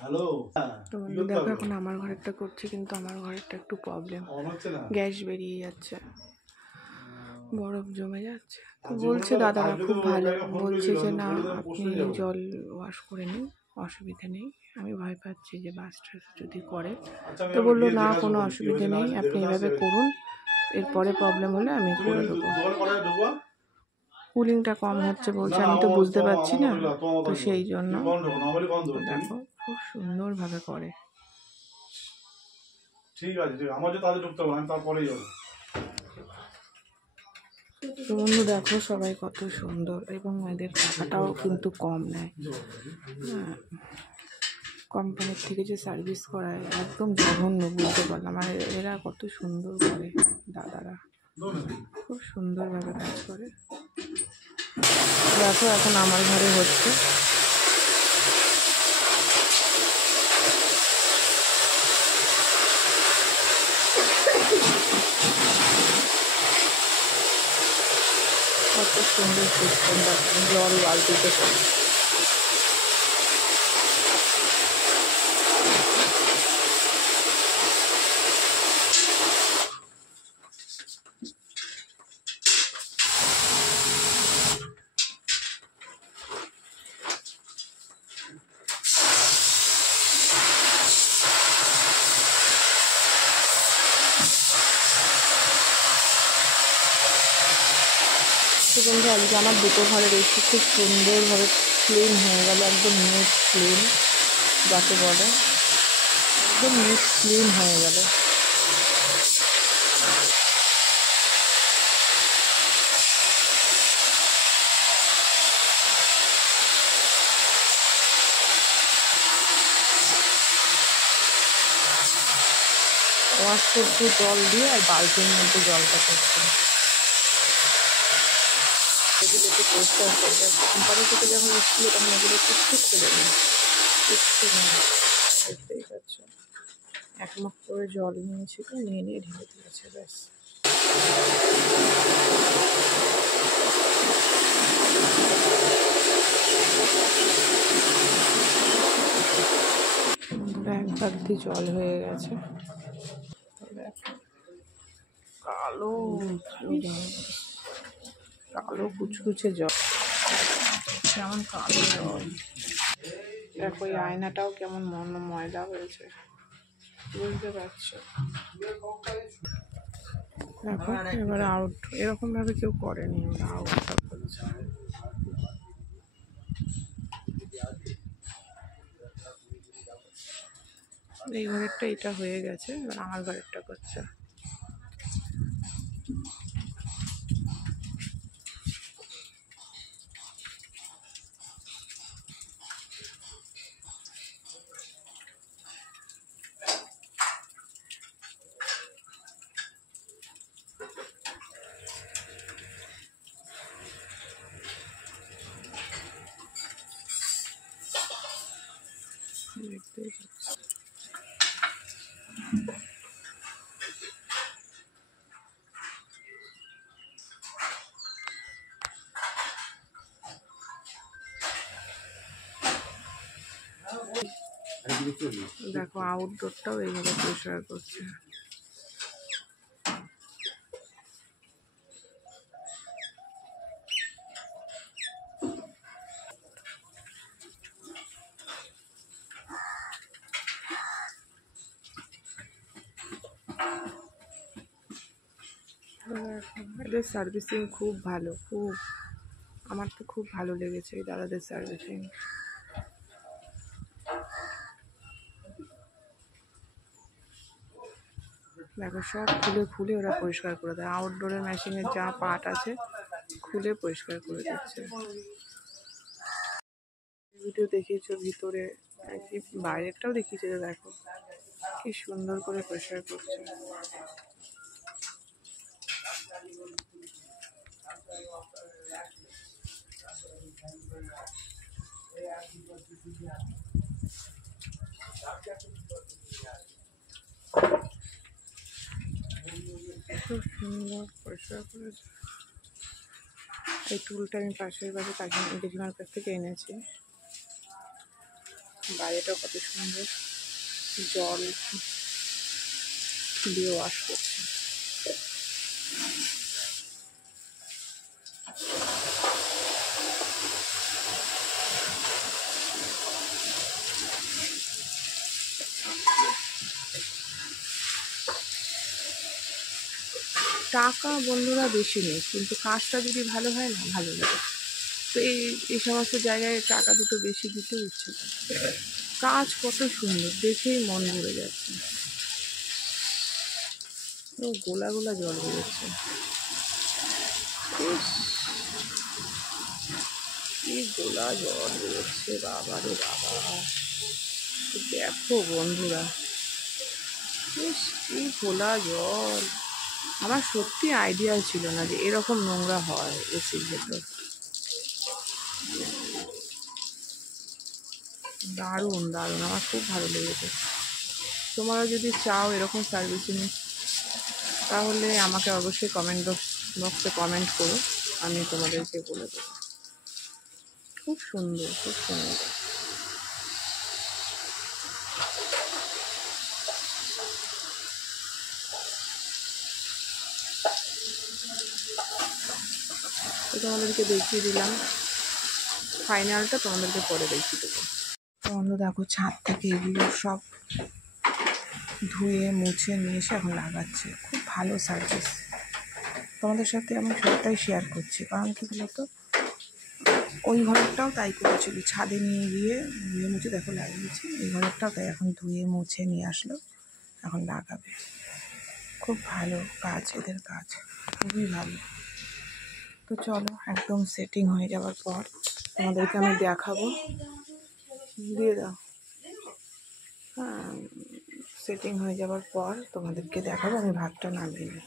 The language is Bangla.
হ্যালো তো দেখো এখন আমার ঘরেরটা করছি, কিন্তু আমার ঘরেরটা একটু প্রবলেম, গ্যাস বেরিয়ে যাচ্ছে, বরফ জমে যাচ্ছে। তো বলছে দাদারা খুব ভালো, বলছে যে না আপনি জল ওয়াশ করে নিন, অসুবিধা নেই। আমি ভয় পাচ্ছি যে বাসটা যদি করে, তো বললো না কোনো অসুবিধা নেই, আপনি এভাবে করুন, এরপরে প্রবলেম হলে আমি করে দেবো। কুলিংটা কম হচ্ছে বলছে, আমি তো বুঝতে পারছি না, তো সেই জন্য দেখো খুব সুন্দরভাবে করে। ঠিক আছে, ঠিক আছে, আমার যে তাদের ঢুকতে হবে, আমি তারপরেই যাবো। তো বন্ধু দেখো সবাই কত সুন্দর, এবং এদের টাকাটাও কিন্তু কম নেয়। হ্যাঁ, কোম্পানির থেকে যে সার্ভিস করায় একদম জঘন্য বুঝতে পারলাম। আর এরা কত সুন্দর করে, দাদারা খুব সুন্দরভাবে কাজ করে। দেখো এখন আমার ঘরে হচ্ছে। কত সুন্দর সিস্টেম, জল বালতিতে বন্ধু আজকে আমার দুটো ঘরের এসে খুব সুন্দরভাবে ক্লিন হয়ে গেল, একদম নিট ক্লিন যাকে বলে, একদম নিট ক্লিন হয়ে গেল। ওয়াশ করছি জল দিয়ে, আর বালতির মধ্যে জলটা করছি, এগুলো একটু পরিষ্কার করবে। কোম্পানি থেকে যখন এসেছিল তখন এগুলো কিচ্ছু ছিল না, কিচ্ছু নেই, দেখতেই পাচ্ছ। এক মুখ করে জল নিয়েছিল, নিয়ে ঢেলে দিয়েছে, ব্যাস। এক বালতি জল হয়ে গেছে, কালো কালো কুচকুচে জল, কেমন কালো জল। দেখো ওই আয়নাটাও কেমন ময়লা হয়েছে, বুঝতে পারছো। দেখো এবারে আউট, এরকম ভাবে কেউ করেনি, আমরা আউটটা করছি। এই ঘরেরটা এটা হয়ে গেছে, এবার আমার ঘরেরটা করছে। দেখতেই পাচ্ছি। দেখো আউটডোরটাও এইভাবে পরিষ্কার করছে। এদের সার্ভিসিং খুব ভালো, খুব, আমার তো খুব ভালো লেগেছে এই দাদাদের সার্ভিসিং। দেখো সব খুলে খুলে ওরা পরিষ্কার করে দেয়, আউটডোরের মেশিনের যা পার্ট আছে খুলে পরিষ্কার করে দিচ্ছে। ভিডিও দেখিয়েছো ভিতরে, বাইরেটাও দেখিয়েছে, দেখো কি সুন্দর করে পরিষ্কার করছে। খুব সুন্দর পরিষ্কার করেছে। এই টুলটা আমি পাশের বাড়ি জেঠিমার কাছ থেকে এনেছি। বাইরেটাও কত সুন্দর, জল দিয়ে ওয়াশ করছে। টাকা বন্ধুরা বেশি নেই, কিন্তু কাজটা যদি ভালো হয় না, ভালো লাগে। তো এই সমস্ত জায়গায় টাকা দুটো বেশি দিতেও ইচ্ছে করে। কাজ কত সুন্দর, দেখেই মন ভরে যাচ্ছে। ও গোলা গোলা জল বেরোচ্ছে, কি গোলা জল বেরোচ্ছে, বাবা রে বাবা। দেখো বন্ধুরা, কি গোলা জল। আমার সত্যি আইডিয়া ছিল না যে এরকম নোংরা হয় এসির ভেতর। দারুণ দারুণ, আমার খুব ভালো লেগেছে। তোমরা যদি চাও এরকম সার্ভিসিং, তাহলে আমাকে অবশ্যই কমেন্ট বক্সে কমেন্ট করো, আমি তোমাদেরকে বলে দেবো। খুব সুন্দর, খুব সুন্দর। তো তোমাদেরকে দেখিয়ে দিলাম, ফাইনালটা তোমাদেরকে পরে দেখিয়ে দেবো। বন্ধু দেখো, ছাদ থেকে এগুলো সব ধুয়ে মুছে নিয়ে এসে এখন লাগাচ্ছে। খুব ভালো সার্ভিস। তোমাদের সাথে আমি সবটাই শেয়ার করছি, কারণ কি বলতো, ওই ঘরটাও তাই করেছিল, ছাদে নিয়ে গিয়ে ধুয়ে মুছে দেখো লাগিয়েছে। এই ঘরটাও তাই, এখন ধুয়ে মুছে নিয়ে আসলো, এখন লাগাবে। খুব ভালো কাজ, এদের কাজ খুবই ভালো। তো চলো, একদম সেটিং হয়ে যাওয়ার পর তোমাদেরকে আমি দেখাবো। দিয়ে দাও। হ্যাঁ, সেটিং হয়ে যাওয়ার পর তোমাদেরকে দেখাবো। আমি ভাতটা নামিয়ে নিই।